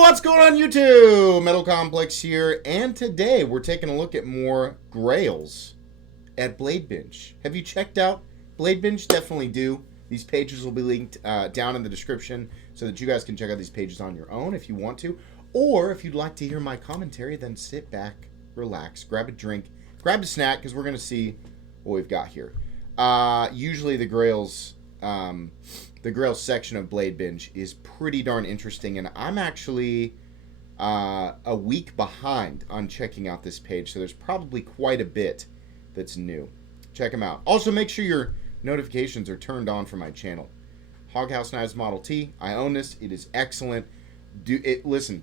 What's going on YouTube? Metal Complex here, and today we're taking a look at more Grails at BladeBinge. Have you checked out BladeBinge? Definitely do. These pages will be linked down in the description so that you guys can check out these pages on your own if you want to. Or if you'd like to hear my commentary, then sit back, relax, grab a drink, grab a snack, because we're going to see what we've got here. Usually the Grails... the Grails section of BladeBinge is pretty darn interesting, and I'm actually a week behind on checking out this page, so there's probably quite a bit that's new. Check them out. Also, make sure your notifications are turned on for my channel. Hoghouse Knives Model T. I own this. It is excellent. Listen,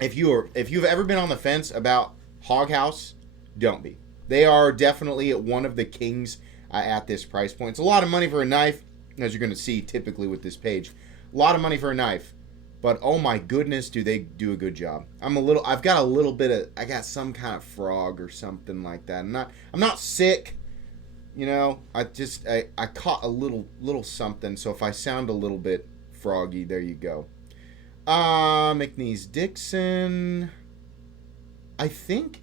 if you've ever been on the fence about Hoghouse, don't be. They are definitely one of the kings at this price point. It's a lot of money for a knife, as you're going to see typically with this page. A lot of money for a knife, but oh my goodness, do they do a good job. I got some kind of frog or something like that. I'm not sick, you know. I caught a little something, so if I sound a little bit froggy, there you go. McNeese Dixon. I think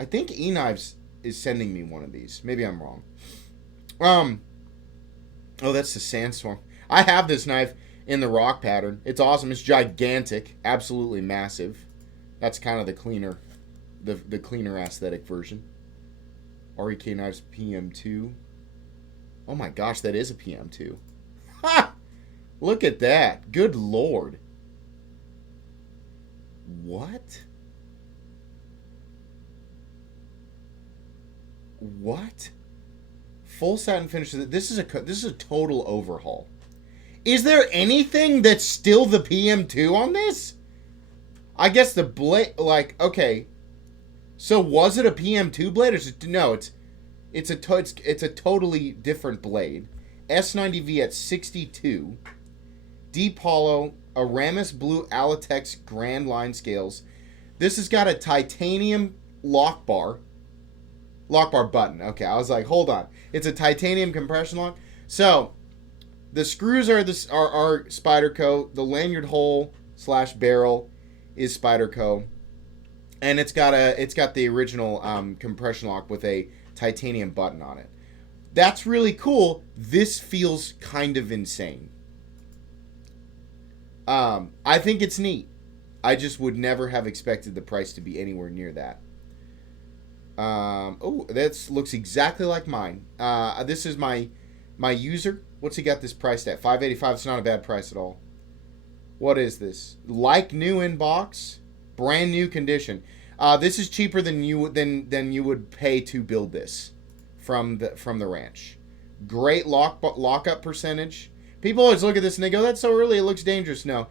E-Knives is sending me one of these. Maybe I'm wrong. Oh, that's the Sandstorm. I have this knife in the rock pattern. It's awesome. It's gigantic. Absolutely massive. That's kind of the cleaner aesthetic version. REK Knives PM2. Oh my gosh, that is a PM2. Ha! Look at that. Good lord. What? What? Full satin finish. This is a total overhaul. Is there anything that's still the PM2 on this? I guess the blade, okay. So was it a PM2 blade, or no? It's a totally different blade. S90V at 62. Deep hollow, Aramis blue Alatex Grand Line scales. This has got a titanium lock bar. Lock bar button. Okay, I was like, hold on. It's a titanium compression lock. So, the screws are Spyderco. The lanyard hole / barrel is Spyderco, and it's got the original compression lock with a titanium button on it. That's really cool. This feels kind of insane. I think it's neat. I just would never have expected the price to be anywhere near that. Oh, that looks exactly like mine. This is my user. What's he got this priced at? $585. It's not a bad price at all. What is this? Like new in box, brand new condition. This is cheaper than you would pay to build this from the ranch. Great lockup percentage. People always look at this and they go, "That's so early. It looks dangerous." No.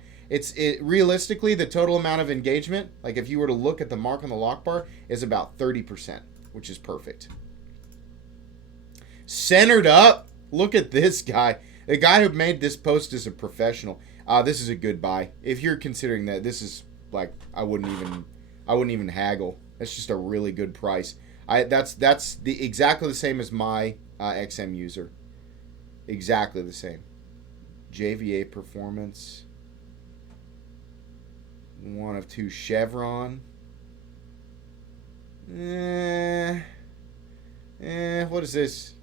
Realistically, the total amount of engagement, like if you were to look at the mark on the lock bar, is about 30%, which is perfect. Centered up. Look at this guy. The guy who made this post is a professional. This is a good buy. If you're considering that, this is like I wouldn't even haggle. That's just a really good price. That's exactly the same as my XM user. Exactly the same. JVA Performance. One of two Chevron. What is this?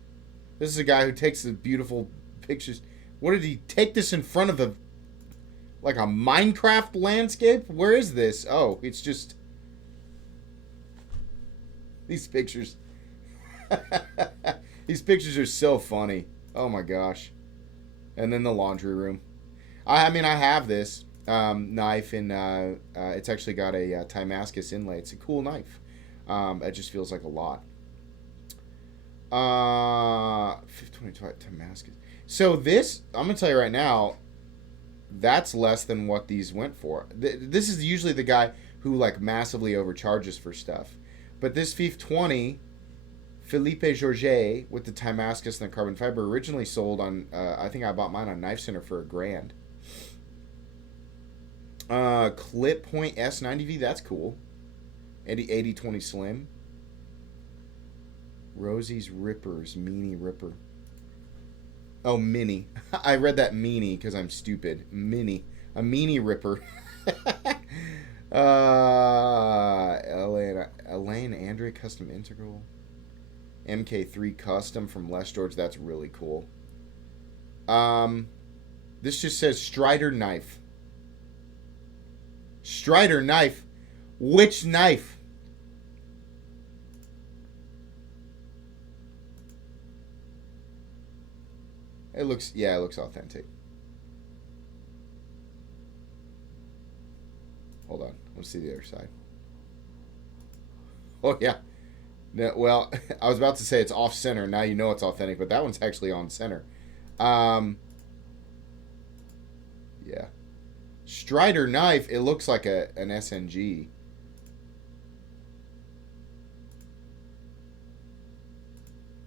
This is a guy who takes the beautiful pictures. What did he take this in front of a Minecraft landscape? Where is this? Oh, it's just these pictures. These pictures are so funny. Oh my gosh. And then the laundry room. I have this knife, and it's actually got a Damascus inlay. It's a cool knife. It just feels like a lot. 525 Damascus. So this, I'm gonna tell you right now, that's less than what these went for. This is usually the guy who massively overcharges for stuff, but this 520 Philippe Georget with the Damascus and the carbon fiber originally sold on. I think I bought mine on Knife Center for $1,000. Clip Point S90V, that's cool. 8020 Slim. Rosie's Rippers, Meanie Ripper. Oh, mini. I read that meanie because I'm stupid. Mini. A meanie ripper. Elaine Andre custom integral. MK3 custom from Les George. That's really cool. This just says Strider knife. Strider knife. Which knife? It looks authentic. Hold on. Let's see the other side. Oh, yeah. No, well, I was about to say it's off center. Now you know it's authentic, but that one's actually on center. Yeah. Strider knife, it looks like an SNG.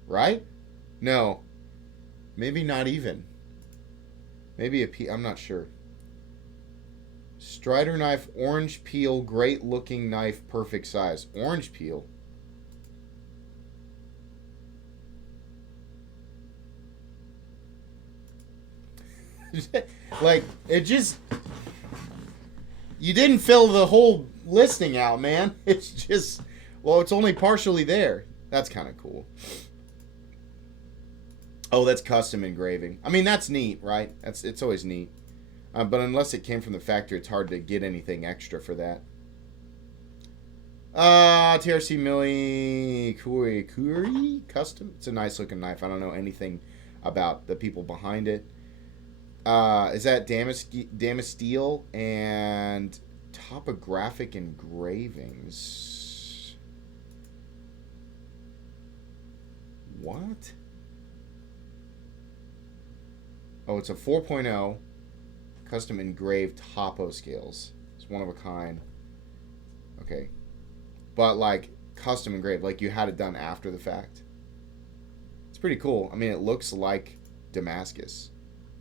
Right? No. Maybe not even. Maybe a P. I'm not sure. Strider knife, orange peel, great looking knife, perfect size. Orange peel. Like, it just... You didn't fill the whole listing out, man. It's just... Well, it's only partially there. That's kind of cool. Oh, that's custom engraving. I mean, that's neat, right? It's always neat. But unless it came from the factory, it's hard to get anything extra for that. TRC Millie Kuri custom. It's a nice looking knife. I don't know anything about the people behind it. Is that Damasteel and topographic engravings? What? Oh, it's a 4.0 custom engraved topo scales. It's one of a kind. Okay. But like custom engraved, like you had it done after the fact. It's pretty cool. I mean, it looks like Damascus,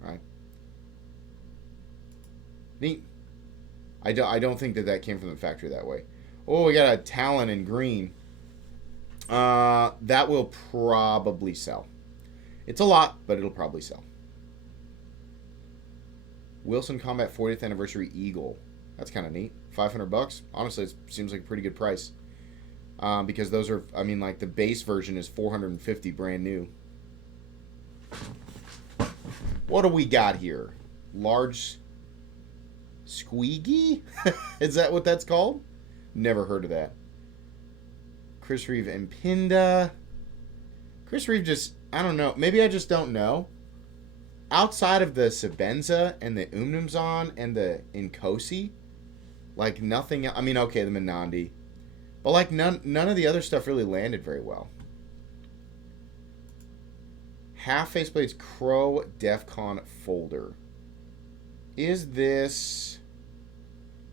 right? Neat. I don't think that came from the factory that way. Oh, we got a Talon in green. That will probably sell. It's a lot, but it'll probably sell. Wilson Combat 40th Anniversary Eagle. That's kind of neat. $500. Honestly, it seems like a pretty good price. Because those are, I mean, like the base version is $450 brand new. What do we got here? Large Squeaky? Is that what that's called? Never heard of that. Chris Reeve and Pinda. Chris Reeve just, I don't know. Maybe I just don't know. Outside of the Sabenza and the Umnumzon and the Inkosi, like nothing. I mean, okay, the Menandi, but like none of the other stuff really landed very well. Half Faceplate's Crow Defcon folder. Is this?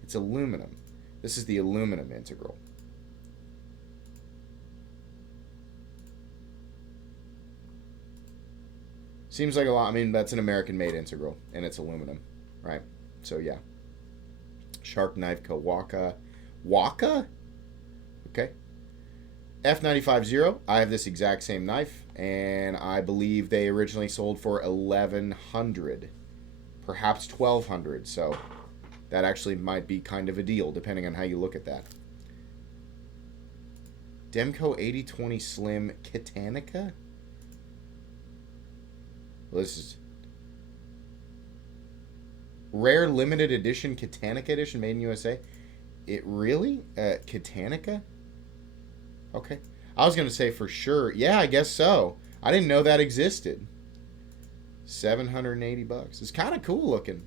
It's aluminum. This is the aluminum integral. Seems like a lot. I mean, that's an American-made integral, and it's aluminum, right? So, yeah. Shark Knife Kawaka. Waka? Okay. F95-0. I have this exact same knife, and I believe they originally sold for $1,100. Perhaps $1,200, so that actually might be kind of a deal, depending on how you look at that. Demco 8020 Slim Kitanica? Well, this is rare limited edition Kitanica edition made in USA. It really? Kitanica? Okay. I was going to say for sure. Yeah, I guess so. I didn't know that existed. $780. It's kind of cool looking.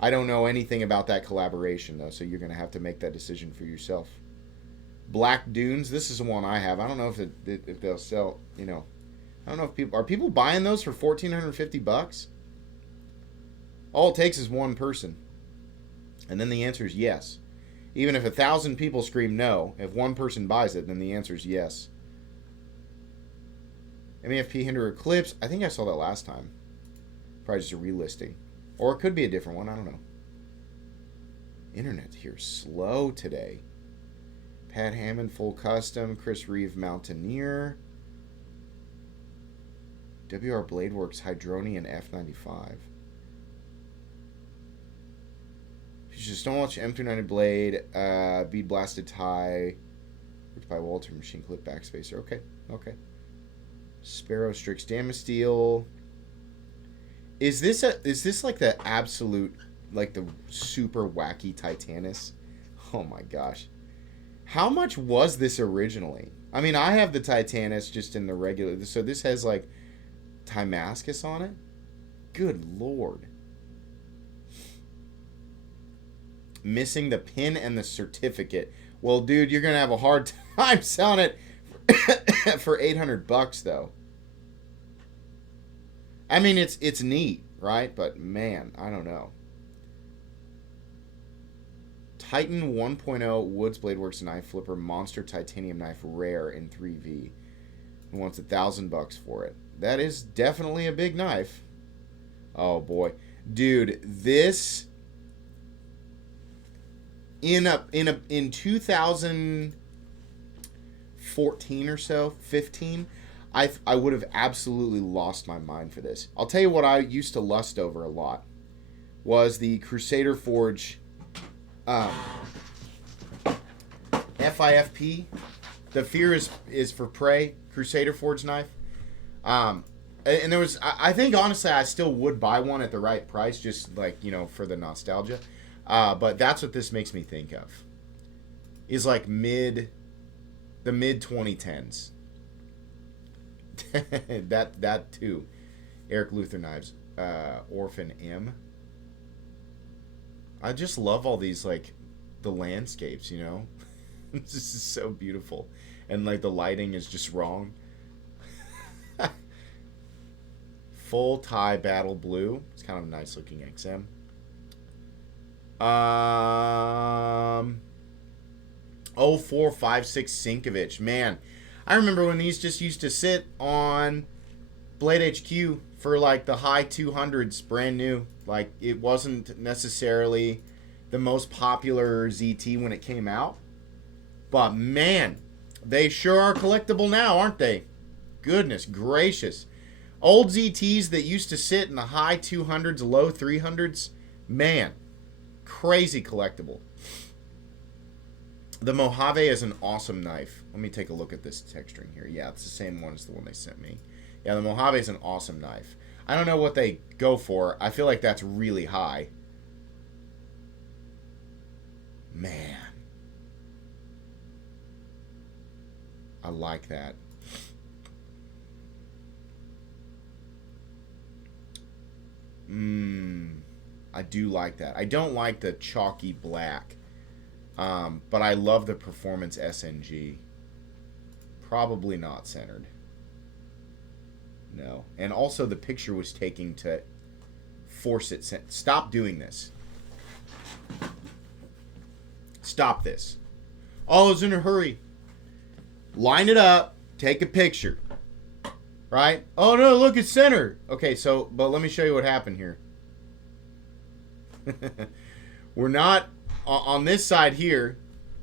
I don't know anything about that collaboration, though, so you're going to have to make that decision for yourself. Black Dunes. This is the one I have. I don't know if they'll sell, you know. I don't know if are people buying those for $1,450? All it takes is one person. And then the answer is yes. Even if 1,000 people scream no, if one person buys it, then the answer is yes. MEFP Hinder Eclipse. I think I saw that last time. Probably just a relisting. Or it could be a different one. I don't know. Internet here is slow today. Pat Hammond Full Custom. Chris Reeve Mountaineer. WR Bladeworks Hydronian F95. Features Stone Watch M390 blade, bead blasted tie, worked by Walter machine clip backspacer. Okay, okay. Sparrow Strix Damasteel. Is this like the absolute, like the super wacky Titanus? Oh my gosh. How much was this originally? I mean, I have the Titanus just in the regular, so this has like Timascus on it? Good lord. Missing the pin and the certificate. Well, dude, you're going to have a hard time selling it for $800 though. I mean, it's neat, right? But man, I don't know. Titan 1.0 Woods Bladeworks knife flipper monster titanium knife rare in 3V. He wants $1,000 for it. That is definitely a big knife. Oh boy, dude, this in 2014 or so, 15. I would have absolutely lost my mind for this. I'll tell you what I used to lust over a lot was the Crusader Forge FIFP. The fear is for prey. Crusader Forge knife. And there was, I think honestly, I still would buy one at the right price, just like, you know, for the nostalgia. But that's what this makes me think of. Is like the mid 2010s. that too. Eric Luther knives. Orphan M. I just love all these, like, the landscapes, you know? This is so beautiful. And, like, the lighting is just wrong. Full tie battle blue. It's kind of a nice looking XM. 0456 Sinkovich. Man, I remember when these just used to sit on Blade HQ for like the high 200s, brand new. Like, it wasn't necessarily the most popular ZT when it came out. But man, they sure are collectible now, aren't they? Goodness gracious. Old ZTs that used to sit in the high 200s, low 300s. Man, crazy collectible. The Mojave is an awesome knife. Let me take a look at this texturing here. Yeah, it's the same one as the one they sent me. Yeah, the Mojave is an awesome knife. I don't know what they go for. I feel like that's really high. Man. I like that. I do like that. I don't like the chalky black. But I love the Performance SNG. Probably not centered. No. And also the picture was taking to force it. Stop doing this. Stop this. Oh, I was in a hurry. Line it up. Take a picture. Right? Oh, no, look, it's centered. Okay, so, but let me show you what happened here. We're not, on this side here,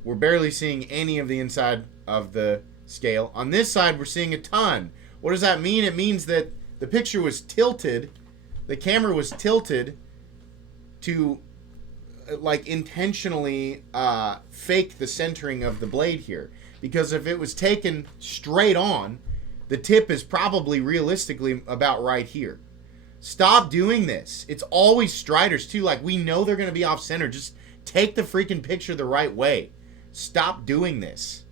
we're barely seeing any of the inside of the scale. On this side, we're seeing a ton. What does that mean? It means that the picture was tilted, the camera was tilted to, like, intentionally fake the centering of the blade here. Because if it was taken straight on, the tip is probably realistically about right here. Stop doing this. It's always Striders too. Like, we know they're going to be off center. Just take the freaking picture the right way. Stop doing this.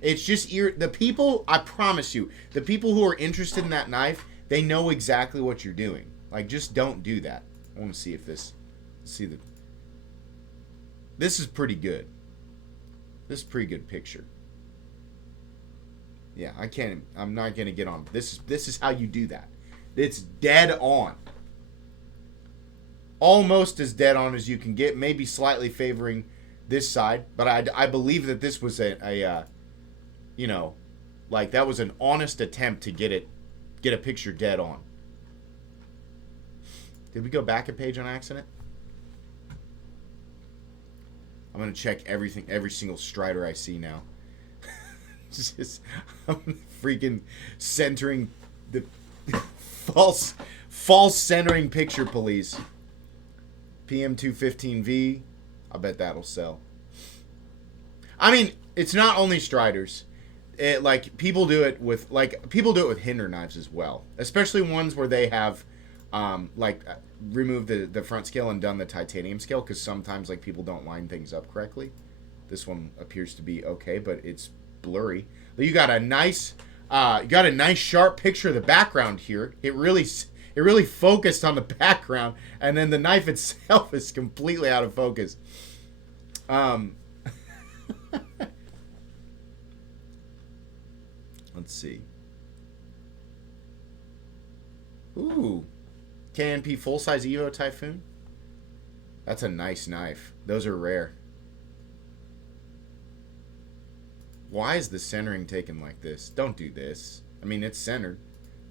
It's just the people, I promise you, the people who are interested in that knife, they know exactly what you're doing. Like, just don't do that. I want to see if this, this is pretty good. This is a pretty good picture. Yeah, I'm not going to get on. This is how you do that. It's dead on. Almost as dead on as you can get. Maybe slightly favoring this side. But I believe that this was a you know, like that was an honest attempt to get a picture dead on. Did we go back a page on accident? I'm going to check everything, every single Strider I see now. Just, I'm freaking centering the false centering picture police. PM215V. I bet that'll sell. I mean, it's not only Striders. People do it with Hinder knives as well, especially ones where they have removed the front scale and done the titanium scale, because sometimes like people don't line things up correctly. This one appears to be okay, but it's blurry. But you got a nice sharp picture of the background here. It really focused on the background, and then the knife itself is completely out of focus. Let's see. Ooh. KNP full-size Evo Typhoon. That's a nice knife. Those are rare. Why is the centering taken like this? Don't do this. I mean, it's centered.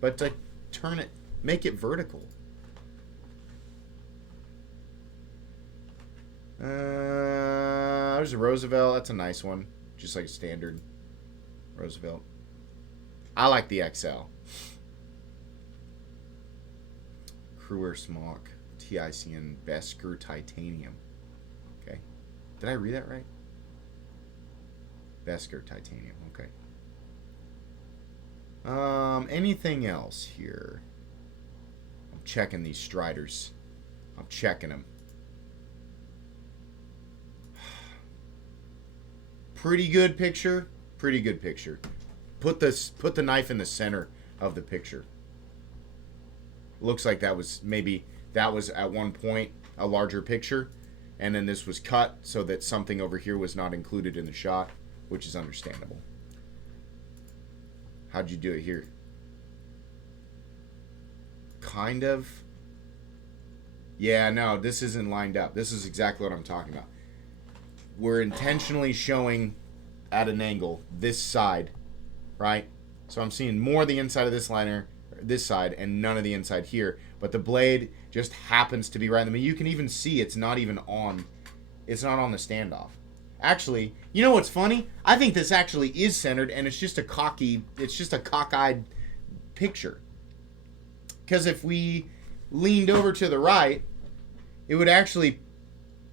But to turn it, make it vertical. There's a Roosevelt. That's a nice one. Just like a standard Roosevelt. I like the XL. Cruer Smock. TICN Besker Titanium. Okay. Did I read that right? Besker Titanium. Okay. Anything else here? I'm checking these Striders. I'm checking them. Pretty good picture. Pretty good picture. Put the knife in the center of the picture. Looks like that was at one point a larger picture, and then this was cut so that something over here was not included in the shot, which is understandable. How'd you do it here? Kind of. Yeah, no, this isn't lined up. This is exactly what I'm talking about. We're intentionally showing at an angle this side, right? So I'm seeing more of the inside of this liner, this side, and none of the inside here. But the blade just happens to be right in the middle. You can even see it's not even on. It's not on the standoff. Actually, you know what's funny? I think this actually is centered, and it's just a cockeyed picture. Because if we leaned over to the right, it would actually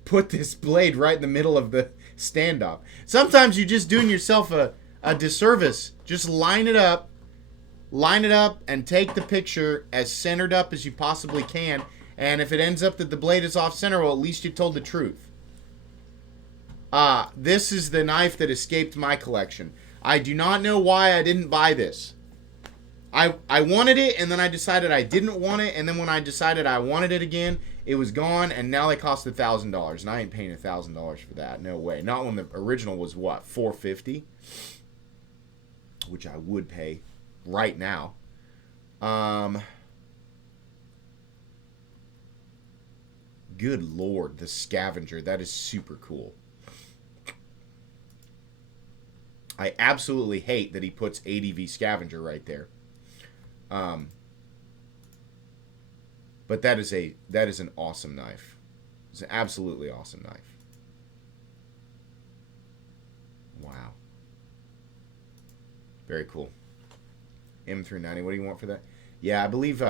put this blade right in the middle of the standoff. Sometimes you're just doing yourself a disservice. Just line it up, and take the picture as centered up as you possibly can. And if it ends up that the blade is off center, well, at least you told the truth. This is the knife that escaped my collection. I do not know why I didn't buy this. I wanted it, and then I decided I didn't want it, and then when I decided I wanted it again, it was gone, and now they cost $1,000, and I ain't paying $1,000 for that. No way. Not when the original was, what, $450? Which I would pay right now. Good Lord, the Scavenger. That is super cool. I absolutely hate that he puts ADV Scavenger right there. But that is an awesome knife. It's an absolutely awesome knife. Wow. Very cool. M390, what do you want for that? Yeah, I believe,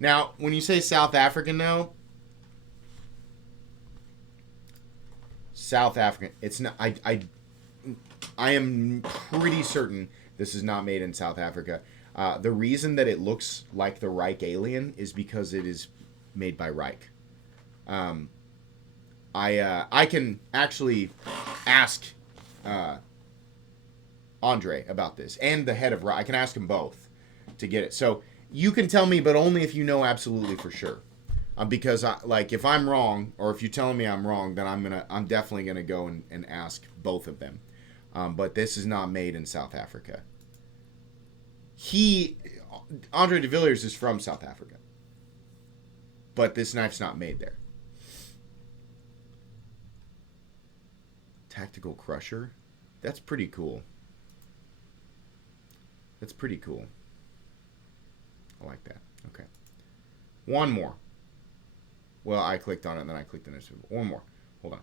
now, when you say South African now, South African, it's not, I am pretty certain this is not made in South Africa. The reason that it looks like the Reich Alien is because it is made by Reich. I can actually ask Andre about this, and the head of Reich. I can ask him both to get it. So you can tell me, but only if you know absolutely for sure. Because if I'm wrong, or if you're telling me I'm wrong, then I'm definitely gonna go and ask both of them. But this is not made in South Africa. Andre de Villiers is from South Africa, but this knife's not made there. Tactical Crusher, that's pretty cool. That's pretty cool. I like that. Okay, one more. Well, I clicked on it, and then I clicked on this. One more. Hold on.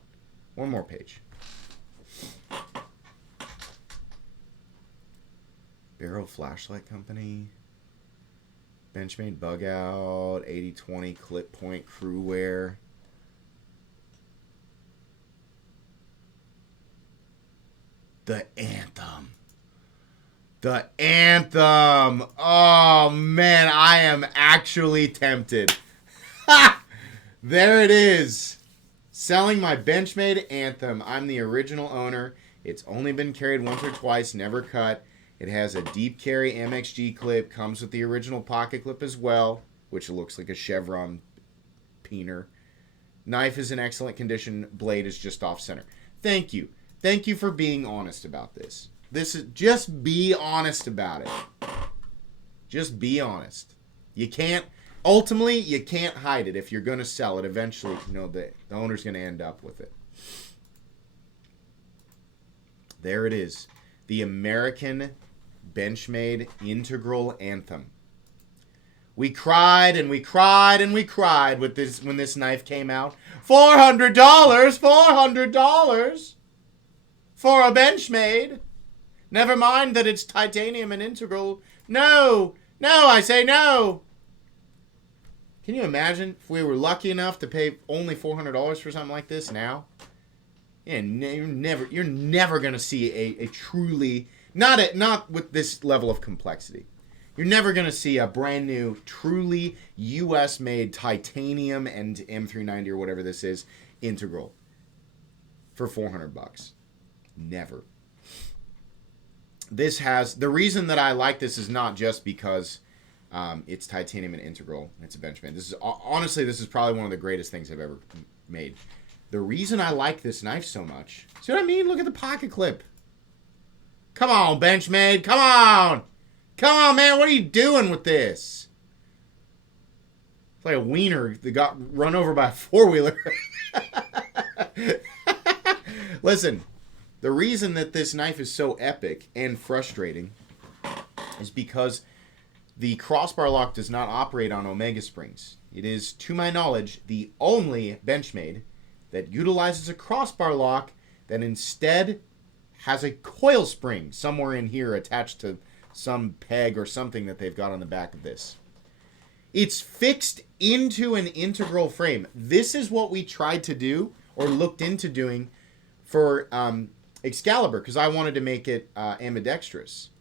One more page. Barrel Flashlight Company. BenchMade Bug Out. 80/20 Clip Point Crew Wear. The Anthem. The Anthem. Oh, man. I am actually tempted. Ha! There it is. Selling my BenchMade Anthem. I'm the original owner. It's only been carried once or twice, never cut. It has a deep carry MXG clip. Comes with the original pocket clip as well, which looks like a chevron peener. Knife is in excellent condition. Blade is just off center. Thank you. Thank you for being honest about this. Just be honest about it. Just be honest. Ultimately, you can't hide it. If you're going to sell it, eventually, the owner's going to end up with it. There it is. The American BenchMade Integral Anthem. We cried and we cried and we cried with this when this knife came out. $400! $400! For a BenchMade. Never mind that it's titanium and integral. No! No, I say no! Can you imagine if we were lucky enough to pay only $400 for something like this now? Yeah, you're never going to see a truly, not with this level of complexity. You're never going to see a brand new, truly U.S.-made titanium and M390 or whatever this is, integral for $400. Never. The reason that I like this is not just because it's titanium and integral. It's a BenchMade. This is probably one of the greatest things I've ever made. The reason I like this knife so much, see what I mean? Look at the pocket clip. Come on, BenchMade. Come on. Come on, man. What are you doing with this? It's like a wiener that got run over by a four-wheeler. Listen, the reason that this knife is so epic and frustrating is because the crossbar lock does not operate on Omega springs. It is, to my knowledge, the only BenchMade that utilizes a crossbar lock that instead has a coil spring somewhere in here attached to some peg or something that they've got on the back of this. It's fixed into an integral frame. This is what we tried to do or looked into doing for Excalibur because I wanted to make it ambidextrous.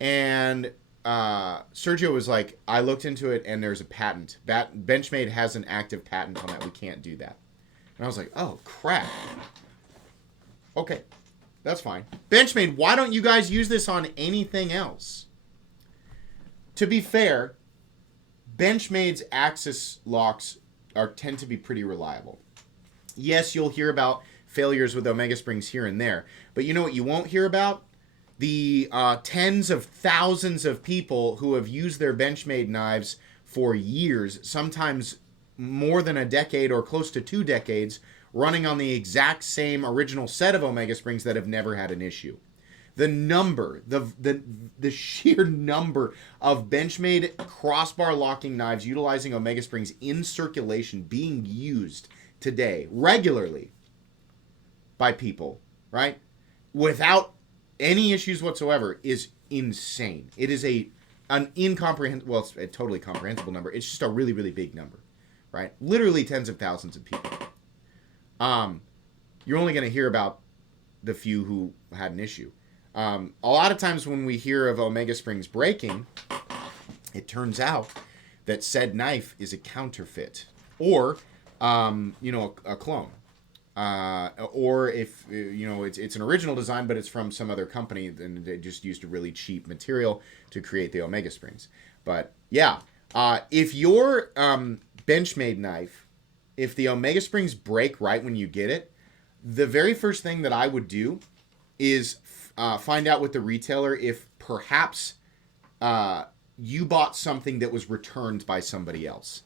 And Sergio was like, I looked into it and there's a patent. BenchMade has an active patent on that. We can't do that. And I was like, oh, crap. Okay, that's fine. BenchMade, why don't you guys use this on anything else? To be fair, BenchMade's axis locks tend to be pretty reliable. Yes, you'll hear about failures with Omega springs here and there. But you know what you won't hear about? The tens of thousands of people who have used their BenchMade knives for years, sometimes more than a decade or close to 2 decades, running on the exact same original set of Omega springs that have never had an issue. The number, the sheer number of BenchMade crossbar locking knives utilizing Omega springs in circulation being used today regularly by people, right, without any issues whatsoever is insane. It is an incomprehensible, well, it's a totally comprehensible number. It's just a really, really big number, right? Literally tens of thousands of people. You're only going to hear about the few who had an issue. A lot of times when we hear of Omega springs breaking, it turns out that said knife is a counterfeit or, a clone. Or if, it's an original design, but it's from some other company and they just used a really cheap material to create the Omega springs. But yeah, if your BenchMade knife, if the Omega springs break right when you get it, the very first thing that I would do is find out with the retailer if perhaps you bought something that was returned by somebody else.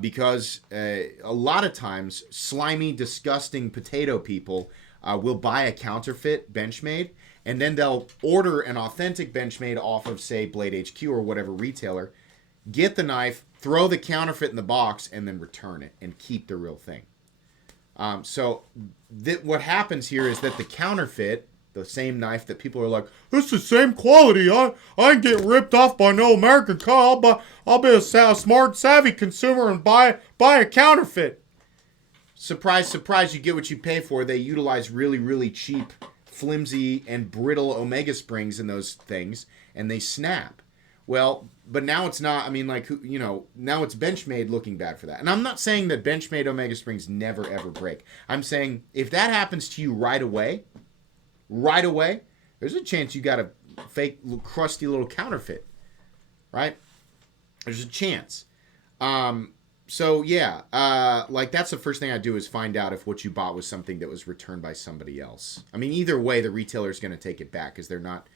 Because a lot of times, slimy, disgusting potato people will buy a counterfeit BenchMade, and then they'll order an authentic BenchMade off of, say, Blade HQ or whatever retailer, get the knife, throw the counterfeit in the box, and then return it and keep the real thing. So what happens here is that the counterfeit The same knife that people are like, it's the same quality. I ain't get ripped off by no American car, but I'll be a smart, savvy consumer and buy a counterfeit. Surprise, surprise, you get what you pay for. They utilize really, really cheap, flimsy, and brittle Omega springs in those things, and they snap. Well, but now it's not, I mean, like, you know, now it's BenchMade looking bad for that. And I'm not saying that BenchMade Omega springs never, ever break. I'm saying if that happens to you right away, there's a chance you got a fake, crusty little counterfeit, right? There's a chance. So, yeah, like, that's the first thing I do is find out if what you bought was something that was returned by somebody else. I mean, either way, the retailer's going to take it back because they're not,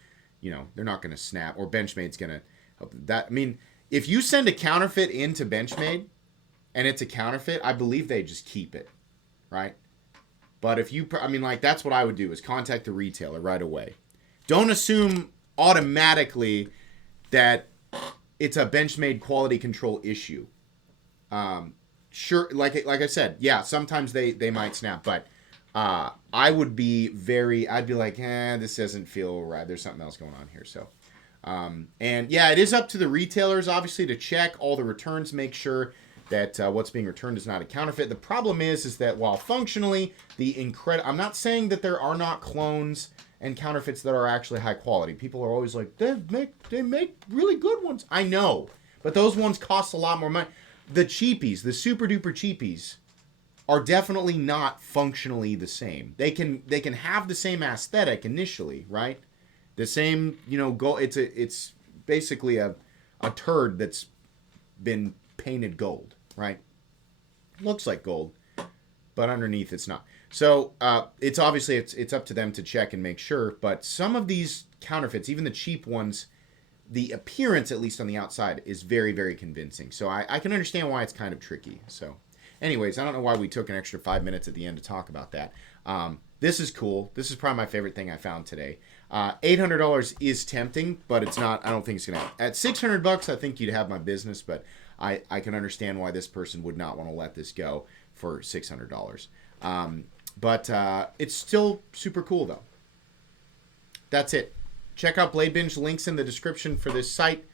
you know, they're not going to snap, or BenchMade's going to help that. I mean, if you send a counterfeit into BenchMade and it's a counterfeit, I believe they just keep it, right? But if you, I mean, like, that's what I would do is contact the retailer right away. Don't assume automatically that it's a BenchMade quality control issue. Sure, like I said, yeah, sometimes they might snap, but I would be I'd be like, this doesn't feel right. There's something else going on here. So, and yeah, it is up to the retailers, obviously, to check all the returns, make sure that what's being returned is not a counterfeit. The problem is that while functionally I'm not saying that there are not clones and counterfeits that are actually high quality. People are always like, they make really good ones. I know, but those ones cost a lot more money. The cheapies, the super duper cheapies, are definitely not functionally the same. They can have the same aesthetic initially, right? The same, you know, gold. It's basically a turd that's been painted gold, right? Looks like gold, but underneath it's not. So it's obviously it's up to them to check and make sure. But some of these counterfeits, even the cheap ones, the appearance, at least on the outside, is very, very convincing. So I can understand why it's kind of tricky. So anyways, I don't know why we took an extra 5 minutes at the end to talk about that. This is cool. This is probably my favorite thing I found today. $800 is tempting, but it's not. I don't think it's going to happen. At $600, I think you'd have my business, but I can understand why this person would not want to let this go for $600. But it's still super cool, though. That's it. Check out BladeBinge. Links in the description for this site.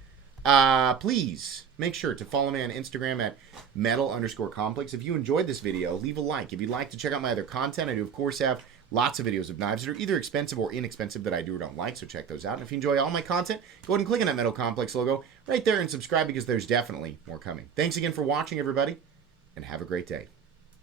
Please make sure to follow me on Instagram at metal_complex. If you enjoyed this video, leave a like. If you'd like to check out my other content, I do, of course, have lots of videos of knives that are either expensive or inexpensive that I do or don't like, so check those out. And if you enjoy all my content, go ahead and click on that Metal Complex logo right there and subscribe because there's definitely more coming. Thanks again for watching, everybody, and have a great day.